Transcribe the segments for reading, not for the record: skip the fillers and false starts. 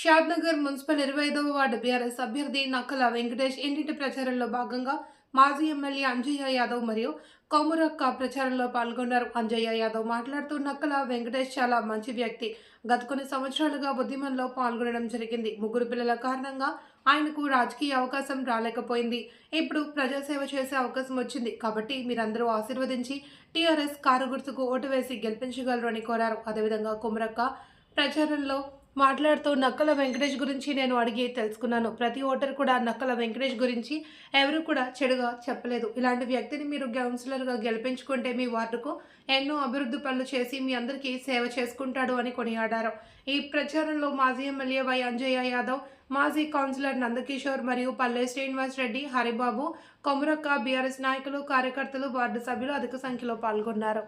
Shadnagar municipal 25వ ward BRS అభ్యర్థి నక్కల వెంకటేష్ ఇంటింటి ప్రచారంలో భాగంగా మాజీ ఎమ్మెల్యే అంజయ్య యాదవ్ మరియు కొమురక్క ప్రచారంలో పాల్గొన్నారు. అంజయ్య యాదవ్ మాట్లాడుతూ నక్కల వెంకటేష్ చాలా మంచి వ్యక్తి. గత కొన్ని సంవత్సరాలుగా ఉద్యమంలో పాల్గొనడం జరిగింది. ముగ్గురు పిల్లల కారణంగా ఆయనకు రాజకీయ అవకాశం రాలేకపోయింది. ఇప్పుడు ప్రజాసేవ చేసే అవకాశం వచ్చింది. కాబట్టి మీరందరూ ఆశీర్వదించి టీఆర్ఎస్ కారు గుర్తుకు ఓటు వేసి గెలిపించగలరు అని కోరారు. అదేవిధంగా కొమురక్క ప్రచారంలో మాట్లాడుతూ నక్కల వెంకటేష్ గురించి నేను అడిగి తెలుసుకున్నాను. ప్రతి ఓటర్ కూడా నక్కల వెంకటేష్ గురించి ఎవరు కూడా చెడుగా చెప్పలేదు. ఇలాంటి వ్యక్తిని మీరు కౌన్సిలర్గా గెలిపించుకుంటే మీ వార్డుకు ఎన్నో అభివృద్ధి పనులు చేసి మీ అందరికీ సేవ చేసుకుంటాడు అని కొనియాడారు. ఈ ప్రచారంలో మాజీ ఎమ్మెల్యే వై అంజయ్య యాదవ్, మాజీ కౌన్సిలర్ నందకిషోర్ మరియు పల్లె శ్రీనివాస్ రెడ్డి, హరిబాబు, కొమురక్క, బీఆర్ఎస్ నాయకులు, కార్యకర్తలు, వార్డు సభ్యులు అధిక సంఖ్యలో పాల్గొన్నారు.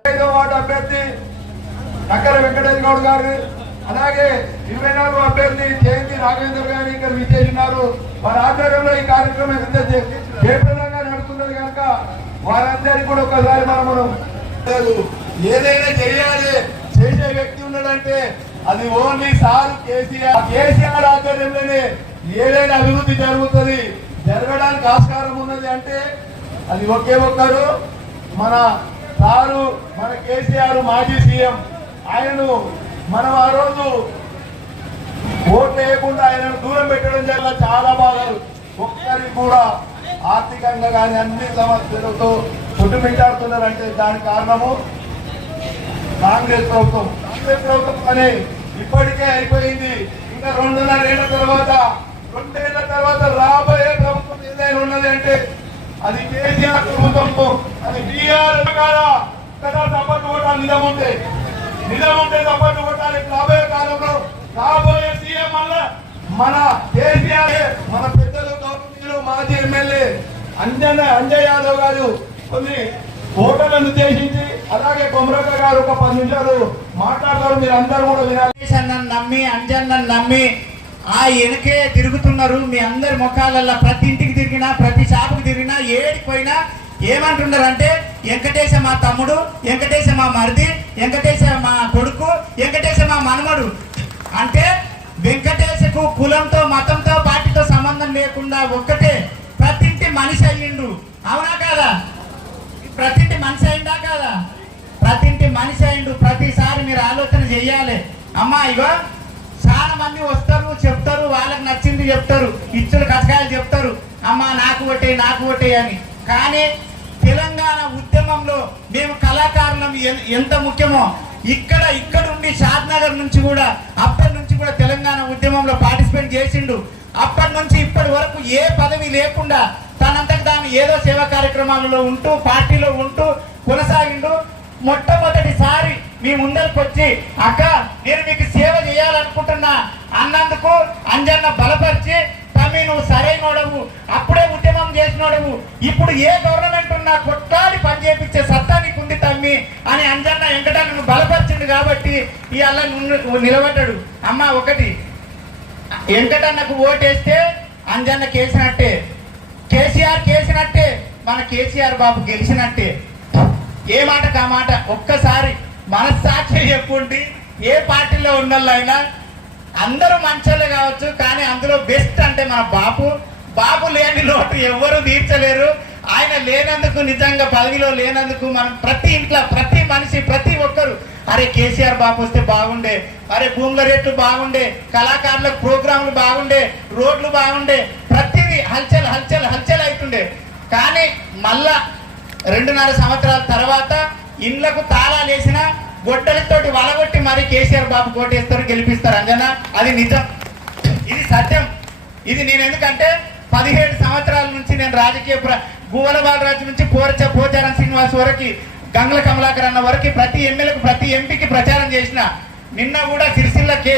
అలాగే 24వ అభ్యర్థి జయంతి రాఘవేంద్ర గారు ఇక్కడ విచ్చేసినారు. వారి ఆధ్వర్యంలో ఈ కార్యక్రమం ఎంత జయప్రదంగా నడుస్తున్నది కనుక వారందరికీ కూడా ఒకసారి మనం ఏదైనా చేయాలి చేసే వ్యక్తి ఉన్నాడంటే అది ఓన్లీ సార్ కేసీఆర్ ఆధ్వర్యంలోనే ఏదైనా అభివృద్ధి జరుగుతుంది. జరగడానికి ఆస్కారం ఉన్నది అంటే అది ఒకే ఒక్కరు మన సారు, మన కేసీఆర్ మాజీ సీఎం. ఆయనను మనం ఆ రోజు ఓట్లు వేయకుండా ఆయనను దూరం పెట్టడం వల్ల చాలా బాధలు. ఒక్కరికి కూడా ఆర్థికంగా కానీ అన్ని సమస్యలతో చుట్టుమిట్టాడుతున్నారంటే దానికి కారణము కాంగ్రెస్ ప్రభుత్వం. కాంగ్రెస్ ప్రభుత్వం అనే ఇప్పటికే అయిపోయింది. ఇంకా 2.5 ఏళ్ల తర్వాత 2 ఏళ్ల తర్వాత రాబోయే ప్రభుత్వం ఏదైనా ఉన్నది అంటే అది కేసీఆర్ ప్రభుత్వం. అది బీఆర్ కదా తప్పట్టు కూడా నిజం ఉంటే తప్పట్టు కొట్టాలి. రాబోయే కాలంలో రాబోయే సీఎం వల్ల మన కేసీఆర్, మన పెద్దలు గవర్నమెంట్ మాజీ ఎమ్మెల్యే అంజయ్ యాదవ్ గారు కొన్ని ఓటర్లను ఉద్దేశించి అలాగే కొమరక్క గారు ఒక 10 నిమిషాలు మాట్లాడతారు. మీరు అందరూ కూడా వినాలి. నమ్మి అంజన్నను నమ్మి ఆ వెనకే తిరుగుతున్నారు. మీ అందరి ముఖాలల్లో ప్రతి ఇంటికి తిరిగినా, ప్రతి షాపుకి తిరిగినా, ఏడికి పోయినా ఏమంటున్నారంటే వెంకటేశ మా తమ్ముడు, వెంకటేశ మా మరిది, వెంకటేశ మా కొడుకు, వెంకటేశ మా మనమడు. అంటే వెంకటేశకు కులంతో, మతంతో, పార్టీతో సంబంధం లేకుండా ఒక్కటే ప్రతింటి మనిషి అయ్యిండు. అవునా కాదా? ప్రతింటి మనిషి అయిందా కాదా? ప్రతింటి మనిషి అయిండు. ప్రతిసారి మీరు ఆలోచన చెయ్యాలి. అమ్మా ఇగో చాలా మంది వస్తారు, చెప్తారు, వాళ్ళకి నచ్చింది చెప్తారు, ఇచ్చులు కసకాయలు చెప్తారు, అమ్మా నాకు ఒకటే అని. కానీ తెలంగాణ ఉద్యమంలో మేము కళాకారులం ఎంత ముఖ్యమో ఇక్కడ ఉండి షాద్నగర్ నుంచి కూడా అప్పటి నుంచి కూడా తెలంగాణ ఉద్యమంలో పార్టిసిపేట్ చేసిండు. అప్పటి నుంచి ఇప్పటి వరకు ఏ పదవి లేకుండా తనంతకు తాను ఏదో సేవా కార్యక్రమాలలో ఉంటూ పార్టీలో ఉంటూ కొనసాగిండు. మొట్టమొదటిసారి మీ ముందరికి వచ్చి అక్క నేను మీకు సేవ చేయాలనుకుంటున్నా అన్నందుకు అంజన్న బలపరిచి తమ్మి నువ్వు సరైనోడవు, అప్పుడే ఉద్యమం చేసినోడవు, ఇప్పుడు ఏ గవర్నమెంట్ ఉన్నా కొట్లాడి పని చేపించే సత్తా నీకు ఉంది తమ్మి అని అంజన్న వెంకటన్నను బలపరిచిండు. కాబట్టి ఇవాళ నిలబడ్డాడు. అమ్మ ఒకటి, వెంకటన్నకు ఓటేస్తే అంజన్న కేసినట్టే, కేసీఆర్ కేసినట్టే, మన కేసీఆర్ బాబు గెలిచినట్టే. ఏ మాట కా మాట ఒక్కసారి మనస్సాక్షి చెప్పుండి ఏ పార్టీలో ఉన్నోళ్ళైనా అందరూ మంచోళ్ళే కావచ్చు, కానీ అందులో బెస్ట్ అంటే మన బాబు లేని లోటు ఎవ్వరూ తీర్చలేరు. ఆయన లేనందుకు, నిజంగా పదవిలో లేనందుకు మనం ప్రతి ఇంట్లో ప్రతి మనిషి ప్రతి ఒక్కరు అరే కేసీఆర్ బాబు వస్తే బాగుండే, అరే భూముల రేట్లు బాగుండే, కళాకారులకు ప్రోగ్రాంలు బాగుండే, రోడ్లు బాగుండే, ప్రతిదీ హల్చల్ అవుతుండే. కానీ మళ్ళా 2.5 సంవత్సరాల తర్వాత ఇండ్లకు తాళాలు వేసిన గొడ్డలతోటి వలగొట్టి మరి కేసీఆర్ బాబు కోటేస్తారు, గెలిపిస్తారు. అంజన అది నిజం, ఇది సత్యం. ఇది నేను ఎందుకంటే 17 సంవత్సరాల నుంచి నేను రాజకీయ గువ్వల బాలరాజు నుంచి పోచారం శ్రీనివాస్ వరకు, గంగుల కమలాకర్ అన్న వరకు ప్రతి ఎమ్మెల్యేకు ప్రతి ఎంపీకి ప్రచారం చేసిన. నిన్న కూడా సిరిసిల్లకే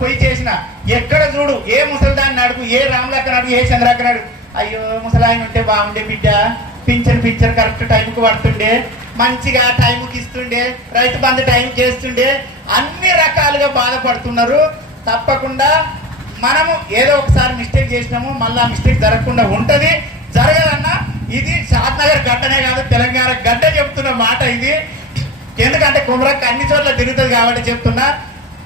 పోయి చేసిన. ఎక్కడ చూడు ఏ ముసలిదాన్ని అడుగు, ఏ రామలక్కని అడుగు, ఏ చంద్రాకర్ అడుగు, అయ్యో ముసలాయన ఉంటే బాగుండే బిడ్డ, పింఛన్ కరెక్ట్ టైంకి పడుతుండే, మంచిగా టైంకి ఇస్తుండే, రైతు బంధు టైం చేస్తుండే, అన్ని రకాలుగా బాధపడుతున్నారు. తప్పకుండా మనము ఏదో ఒకసారి మిస్టేక్ చేసినాము, మళ్ళీ మిస్టేక్ జరగకుండా ఉంటుంది. జరగదన్నా ఇది షాద్నగర్ గడ్డనే కాదు, తెలంగాణ గడ్డ చెప్తున్న మాట ఇది. ఎందుకంటే కొమరక్క అన్ని చోట్ల తిరుగుతుంది కాబట్టి చెప్తున్నా.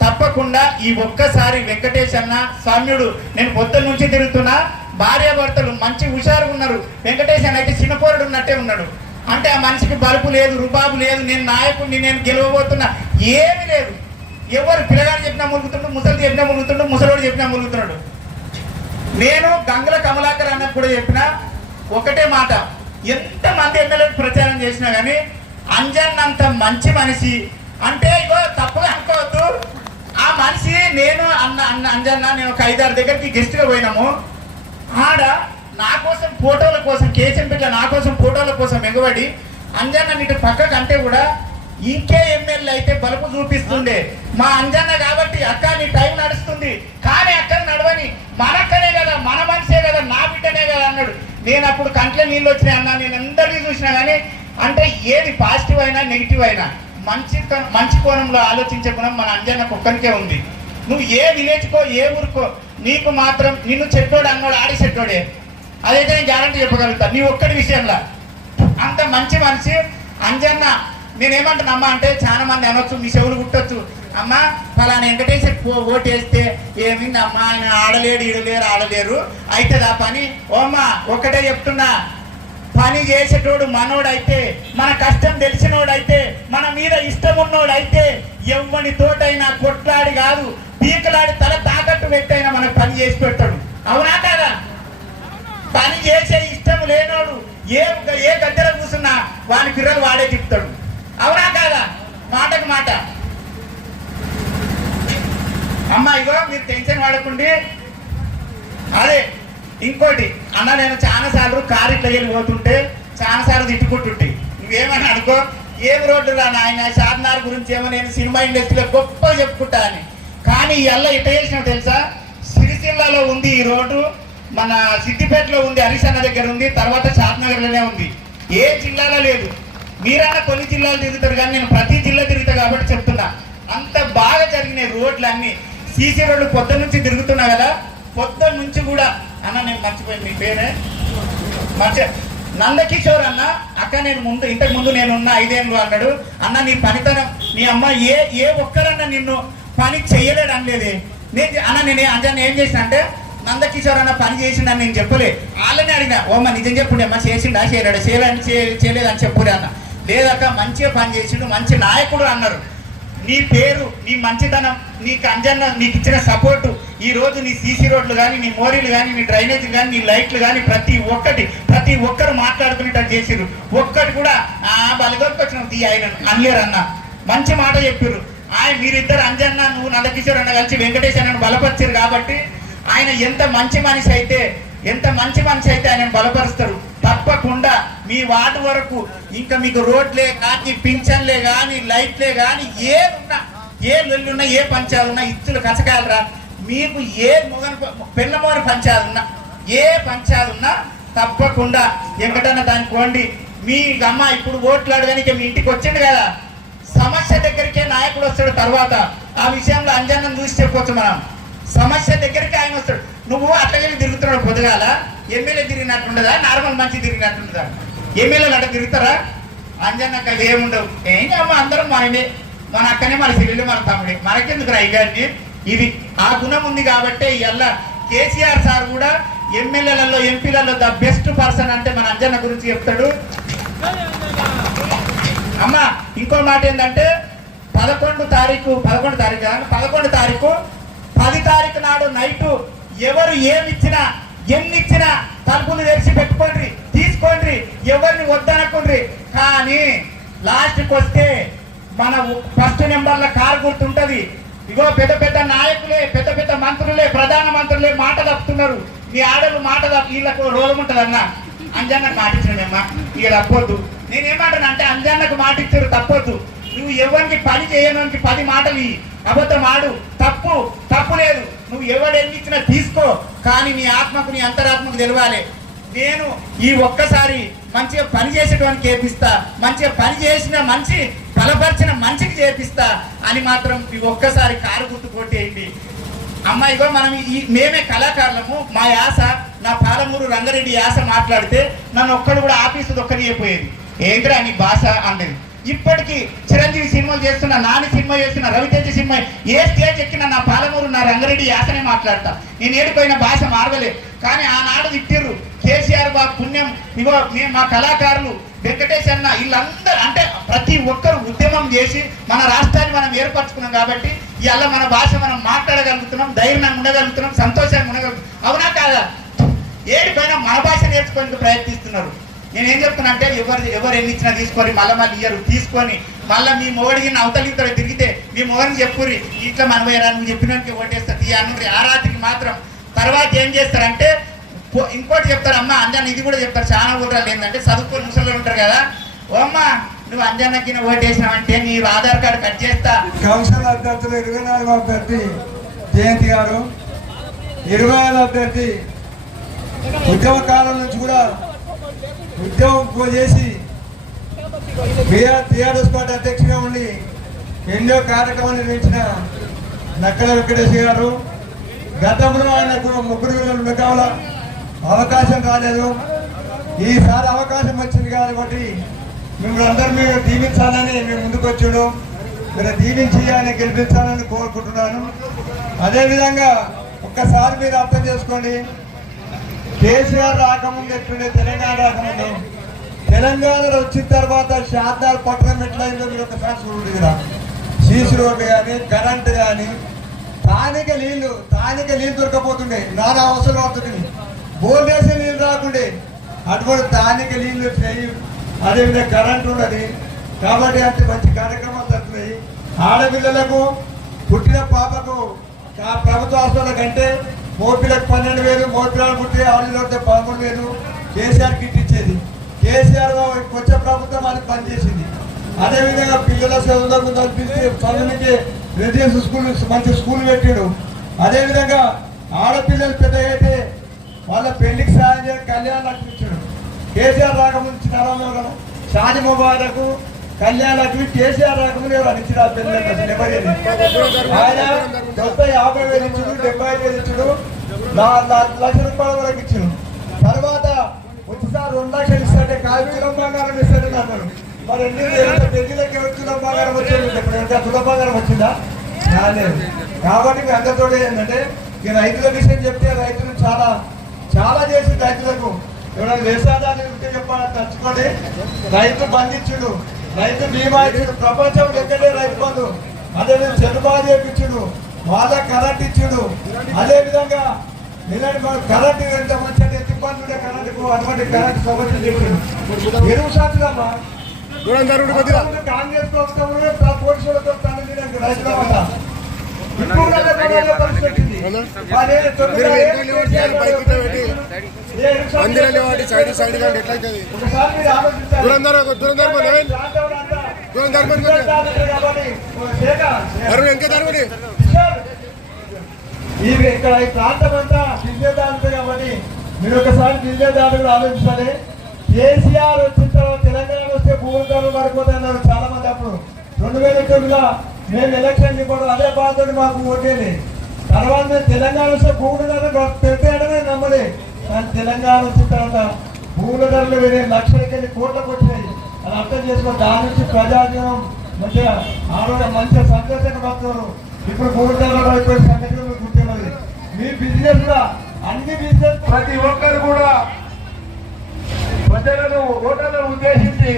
తప్పకుండా ఈ ఒక్కసారి వెంకటేష్ అన్న సౌమ్యుడు, నేను పొద్దున్న నుంచి తిరుగుతున్నా, భార్యాభర్తలు మంచి హుషారుగా ఉన్నారు. వెంకటేష్ అన్న అయితే చిన్నపోరుడు ఉన్నట్టే ఉన్నాడు. అంటే ఆ మనిషికి బలుపు లేదు, రుబాబు లేదు, నేను నాయకుడిని, నేను గెలవబోతున్నా, ఏమీ లేదు. ఎవరు పిల్లగాడు చెప్పినా మురుగుతుండు, ముసలి చెప్పినా మురుగుతుండు, ముసలోడు చెప్పినా మురుగుతున్నాడు. నేను గంగుల కమలాకర్ అన్నకు కూడా చెప్పిన ఒకటే మాట, ఎంతమంది ఎమ్మెల్యేలకు ప్రచారం చేసినా కానీ అంజన్నంత మంచి మనిషి అంటే ఇగో తప్పుగా అనుకోవద్దు. ఆ మనిషి నేను అంజన్న నేను ఒక 5-6 దగ్గరికి గెస్ట్గా పోయినాము. ఆడ నా కోసం ఫోటోల కోసం కేసంపేట నా కోసం ఫోటోల కోసం ఎగబడి అంజన్న నీటి పక్కకు అంటే కూడా ఇంకే ఎమ్మెల్యే అయితే బలుపు చూపిస్తుండే. మా అంజన్న కాబట్టి అక్క నీ టైం నడుస్తుంది, కానీ అక్కడ నడవని మనక్కనే కదా, మన మనిషే కదా, నా బిడ్డనే కదా అన్నాడు. నేను అప్పుడు కంట్లో నీళ్ళు వచ్చినాయి అన్నా. నేను అందరినీ చూసినా కానీ అంటే ఏది పాజిటివ్ అయినా నెగిటివ్ అయినా మంచి కోణంలో ఆలోచించే గుణం మన అంజన్నకు ఒక్కరికే ఉంది. నువ్వు ఏ విలేజ్కో ఏ ఊరుకో నీకు మాత్రం నిన్ను చెట్టోడు అన్నాడు, ఆడి చెట్టోడే, అదైతే నేను గ్యారంటీ చెప్పగలుగుతా. నీ ఒక్కడి విషయంలో అంత మంచి మనిషి అంజన్న. నేనేమంటున్నా అమ్మ అంటే చాలా మంది అనొచ్చు, మీ చెవులు కుట్టొచ్చు, అమ్మ ఫలానా వెంకటేశ్వర ఓటు వేస్తే ఏమింది అమ్మ, ఆయన ఆడలేడు ఆడలేరు అవుతుందా పని? ఓ అమ్మ ఒక్కటే చెప్తున్నా, పని చేసేటోడు మనోడైతే, మన కష్టం తెలిసినోడైతే, మన మీద ఇష్టం ఉన్నోడైతే ఎవ్వని తోటైనా కొట్లాడి కాదు పీకలాడి తల తాకట్టు పెట్టైనా మనకు పని చేసి పెడతాడు. అవునా కాదా? పని చేసే ఇష్టం లేనోడు ఏ గద్దెలో కూర్చున్నా వాని పిల్లలు వాడే చెప్తాడు. అవునా కాదా? మాటకు మాట. అమ్మా ఇగో మీరు టెన్షన్ పడకండి. అదే ఇంకోటి అన్న, నేను చాలాసార్లు కారు ఇట్లా వెళ్ళిపోతుంటే చాలాసార్లు తిట్టుకుంటుంటే నువ్వేమని అనుకో, ఏం రోడ్డు రా నాయన షాద్నార్ గురించి ఏమో నేను సినిమా ఇండస్ట్రీలో గొప్ప చెప్పుకుంటా అని. కానీ ఇవాళ ఇట్లా చేసినా తెలుసా, సిరిసిల్లలో ఉంది ఈ రోడ్డు, మన సిద్దిపేటలో ఉంది, హరిశన్న దగ్గర ఉంది, తర్వాత షాద్నగర్లోనే ఉంది, ఏ జిల్లాలో లేదు. మీరన్నా కొన్ని జిల్లాలు తిరుగుతారు కానీ నేను ప్రతి జిల్లా తిరుగుతా కాబట్టి చెప్తున్నా. అంత బాగా జరిగినాయి రోడ్లు అన్ని. సీసీ రోడ్లు పొద్దున్న నుంచి తిరుగుతున్నా కదా, పొద్దున్న నుంచి కూడా అన్న నేను మర్చిపోయింది మీ పేరే నందకిషోర్ అన్న. అక్క నేను ఇంతకు ముందు నేనున్న 5 ఏళ్ళు అన్నాడు. అన్న నీ పనితనం, నీ అమ్మ ఏ ఒక్కరన్నా నిన్ను పని చెయ్యలేడు అనలేదే. నేను అంజన్న ఏం చేసిన అంటే, నందకిషోర్ అన్న పని చేసిండని నేను చెప్పలే, వాళ్ళని అడిగినా, ఓమ్మ నిజం చెప్పుండే అమ్మ చేసిండా చేయలేదని చెప్పుడే అన్న. లేదక్క మంచిగా పని చేసిండు, మంచి నాయకుడు అన్నారు. నీ పేరు, నీ మంచితనం, నీకు అంజన్న నీకు ఇచ్చిన సపోర్టు, ఈ రోజు నీ సీసీ రోడ్లు కానీ, నీ మోరీలు కానీ, నీ డ్రైనేజీలు కానీ, నీ లైట్లు కానీ ప్రతి ఒక్కరు మాట్లాడుకునేటట్టు చేసిరు. ఒక్కటి కూడా బలిగొరికి వచ్చిన ఆయన అనలేరు అన్న. మంచి మాట చెప్పారు. మీరిద్దరు అంజన్న నువ్వు నందకిషోర్ అన్న కలిసి వెంకటేష్ అన్నను బలపరిచారు కాబట్టి ఆయన ఎంత మంచి మనిషి అయితే ఆయన బలపరుస్తారు. తప్పకుండా మీ వార్డు వరకు ఇంకా మీకు రోడ్లే కానీ, పింఛన్లే కానీ, లైట్లే కానీ, ఏదున్నా ఏ లొల్లున్నా, ఏ పంచాలున్నా, ఇచ్చులు కసకాలరా, మీకు ఏ పెళ్ళమోని పంచాలున్నా, ఏ పంచాలున్నా తప్పకుండా ఎక్కడన్నా దానికి పోండి. మీ అమ్మ ఇప్పుడు ఓట్లు అడగడానికి మీ ఇంటికి వచ్చిండు కదా, సమస్య దగ్గరికే నాయకుడు వస్తాడు. తర్వాత ఆ విషయంలో అంజన్నను చూసి చెప్పవచ్చు మనం. సమస్య దగ్గరికి ఆయన వస్తాడు. నువ్వు అట్లగే తిరుగుతున్నాడు, పొద్దుగాల ఎమ్మెల్యే తిరిగినట్టుండదా, నార్మల్ మంచి తిరిగినట్టుండదా? ఎమ్మెల్యేలు అట్లా తిరుగుతారా? అంజన్నకు అది ఏముండవు. ఏం అమ్మ అందరం మననే, మన అక్కనే, మన చెల్లెలు, మన తమ్ముడే, మనకెందుకు రైగాన్ని. ఇది ఆ గుణం ఉంది కాబట్టి ఇవాళ కేసీఆర్ సార్ కూడా ఎమ్మెల్యేలలో ఎంపీలలో ద బెస్ట్ పర్సన్ అంటే మన అంజన్న గురించి చెప్తాడు. అమ్మ ఇంకో మాట ఏంటంటే 11 తారీఖు 10 తారీఖు నాడు నైటు ఎవరు ఏమిచ్చినా ఎన్నిచ్చినా తలుపులు తెరిచి పెట్టుకోండి, తీసుకోండి, ఎవరిని వద్దనకుండ్రి. కానీ లాస్ట్కి వస్తే మన ఫస్ట్ నెంబర్ల కారు గుర్తుంటది. ఇగో పెద్ద నాయకులే, పెద్ద మంత్రులే, ప్రధాన మంత్రులే మాట తప్పుతున్నారు. మీ ఆడలు మాట తప్పు, వీళ్ళకు రోగం ఉంటుంది అన్న. అంజన్నకు మాట ఇచ్చినమ్మా, ఇక తప్పొద్దు. నేనేమంటాను అంటే అంజన్నకు మాట ఇచ్చారు, తప్పొద్దు. నువ్వు ఎవరికి పని చేయడానికి 10 మాటలు అబద్ధం ఆడు, తప్పు లేదు. నువ్వు ఎవరు ఎన్ని ఇచ్చినా తీసుకో, కానీ నీ ఆత్మకు, నీ అంతరాత్మకు తెలవాలి. నేను ఈ ఒక్కసారి మంచిగా పని చేసేటువంటి చేపిస్తా, మంచిగా పని చేసిన మంచి బలపరిచిన మంచికి చేపిస్తా అని మాత్రం ఈ ఒక్కసారి కారు గుర్తు కొట్టేయండి. అమ్మాయిగో మనం మేమే కళాకారులము. మా యాస, నా పాలమూరు రంగారెడ్డి యాస మాట్లాడితే నన్ను ఒక్కడు కూడా ఆఫీసు దొక్కనియపోయేది. ఏంద్రా నీ భాష అనేది. ఇప్పటికీ చిరంజీవి సినిమాలు చేస్తున్నా, నాని సినిమా చేస్తున్నా, రవితేజ సినిమా, ఏ స్టేజ్ ఎక్కినా నా పాలమూరు నా రంగారెడ్డి యాసనే మాట్లాడతా. నేను ఏడిపోయిన భాష మార్వలే. కానీ ఆనాడు తిట్టిర్రు కేసీఆర్ బాబు పుణ్యం. ఇగో మేము మా కళాకారులు వెంకటేష్ అన్న వీళ్ళందరూ అంటే ప్రతి ఒక్కరు ఉద్యమం చేసి మన రాష్ట్రాన్ని మనం ఏర్పరచుకున్నాం కాబట్టి ఇవాళ మన భాష మనం మాట్లాడగలుగుతున్నాం, ధైర్యంగా ఉండగలుగుతున్నాం, సంతోషంగా ఉండగలుగుతున్నాం. అవునా కాదా? ఏడిపోయినా మన భాష నేర్చుకోవడానికి ప్రయత్నిస్తున్నారు. నేనేం చెప్తున్నా అంటే ఎవరు ఎన్ని ఇచ్చినా తీసుకొని మళ్ళీ ఇయ్యరు. తీసుకొని మళ్ళీ మీ మొగడికి అవతలితో తిరిగితే మీ మొగడిని చెప్పుర్రి ఇట్లా మనవేరా నువ్వు చెప్పినానికి ఓటేస్తుంది అనుర్రి. ఆ రాత్రికి మాత్రం తర్వాత ఏం చేస్తారంటే ఇంకోటి చెప్తారు, అమ్మ అంజన్న ఇది కూడా చెప్తారు. చాలా ఊర్లలో ఏంటంటే చదువుకొని ముసలు ఉంటారు కదా, ఓ అమ్మ నువ్వు అంజన్నకి ఓటేసినావంటే నీ ఆధార్ కార్డు కట్ చేస్తా. కౌన్సిల్ అభ్యర్థులు 24వ అభ్యర్థి జయంతి గారు, 25వ అభ్యర్థి ఉద్యమ కాలం నుంచి కూడా ఉద్యమం చేసి టీఆర్ఎస్ పార్టీ అధ్యక్షుడిగా ఉండి ఎన్నో కార్యక్రమాలు నిర్వహించిన నక్కల వెంకటేష్ గారు. గతంలో ఆయనకు 3 కావాల అవకాశం రాలేదు. ఈసారి అవకాశం వచ్చింది కాబట్టి మిమ్మల్ని అందరూ మీరు దీవించాలని మేము ముందుకు వచ్చాడు. మీరు దీవించి ఆయన గెలిపించాలని కోరుకుంటున్నాను. అదేవిధంగా ఒక్కసారి మీరు అర్థం చేసుకోండి, కేసీఆర్ రాకముందు ఎట్లుండే, తెలంగాణ రాకముందు, తెలంగాణలో వచ్చిన తర్వాత శారదాలు పట్టణం ఎట్లయిందో మీరు ఒకసారి చూడండి కదా. సీసీ రోడ్డు కానీ కరెంటు కానీ స్థానిక నీళ్లు దొరకపోతుండే, నానా అవసరం అవుతుంది. బోర్డేసే నీళ్ళు రాకుండే, అటువంటి స్థానిక నీళ్లు వచ్చినాయి. అదేవిధంగా కరెంటు ఉన్నది కాబట్టి అంత మంచి కార్యక్రమాలు జరుగుతున్నాయి. ఆడపిల్లలకు పుట్టిన పాపకు ప్రభుత్వ హాస్పిటల్ కంటే మోపిలకు 12,000, మోపిలాలు పుట్టి ఆడపిల్లలతో 13,000 కేసీఆర్ కిట్ ఇచ్చేది. కేసీఆర్ వచ్చే ప్రభుత్వం అది పనిచేసింది. అదేవిధంగా పిల్లల చదువులకు కల్పిస్తే చదువునికి రెసిడెన్షియల్ స్కూల్ మంచి స్కూల్ పెట్టాడు. అదేవిధంగా ఆడపిల్లలు పెద్ద అయితే వాళ్ళ పెళ్లికి సాయం చేసి కళ్యాణ లక్ష్మి ఇచ్చాడు. కేసీఆర్ రాకముందు నరంలో షాది ముబారకు కళ్యాణ లక్ష్మి కేసీఆర్ రాకముందు ఎవరు ఇచ్చిన పెళ్ళి ఆయన 50,000 ఇచ్చాడు, 75,000 ఇచ్చాడు, 4 లక్షల రూపాయల వరకు ఇచ్చాడు. తర్వాత వచ్చేసారి 2 లక్షలు ఇస్తాడే కాదు తులం బంగారం ఇస్తాడు అన్నాడు. మరి ఢిల్లీలోకి ఎవరు తులం బంగారం వచ్చేది? ఇప్పుడు ఎంత తులం బంగారం వచ్చిందా? రాలేదు. కాబట్టి మీ అందరితో ఏంటంటే ఈ రైతుల విషయం చెప్తే రైతులు చాలా చేసి రైతులకు ఎవరైనా వేసాదాన్ని ఉంటే చెప్పాలని తలుచుకోండి. రైతు బంధించుడు, రైతు బీమా ఇచ్చుడు, ప్రపంచం ఎక్కడే రైతు బంధు, అదేవిధంగా చెల్లుబాటు చేయించుడు, వాళ్ళ కరెంట్ ఇచ్చుడు. అదేవిధంగా కరెంట్ ఎంత మంచి ఎంత ఇబ్బంది ఉండే కరెంటుకు అటువంటి కరెంట్ సమస్య చేసిండు. ఎరువు శాఖలమ్మా కాంగ్రెస్ ప్రభుత్వంలో పోలీసులతో రైతుల వల్ల ఇక్కడ ఈ ప్రాంతం అంతా గిరిజేదారులు కాబట్టి మీరు ఒకసారి గిరిజేదారులు ఆలోచించాలి. కేసీఆర్ వచ్చిన తర్వాత తెలంగాణ వస్తే భూముల ధరలు పడిపోతాయన్నారు చాలా మంది. అప్పుడు 2009లో మేము ఎలక్షన్ ఇవ్వడం అదే బాధతో మాకు ఓటేది. తర్వాత మేము తెలంగాణ వస్తే భూముల ధరలు పెట్టాడనే నమ్మలే. కానీ తెలంగాణ వచ్చిన తర్వాత భూముల ధరలు వేరే లక్షలకి వెళ్ళి కోట్లకు వచ్చినాయి. అది అర్థం చేసుకొని దాని నుంచి ప్రజాజీవనం మంచిగా ఆరోగ్యం మంచిగా సంతోషంగా పడుతున్నారు. ఇప్పుడు భూముల ధరలు అయిపోయిన సంగతి గుర్తున్నది. మీ బిజినెస్ కూడా అన్ని బిజినెస్ ప్రతి ఒక్కరు కూడా ప్రజలను ఓటర్లను ఉద్దేశించి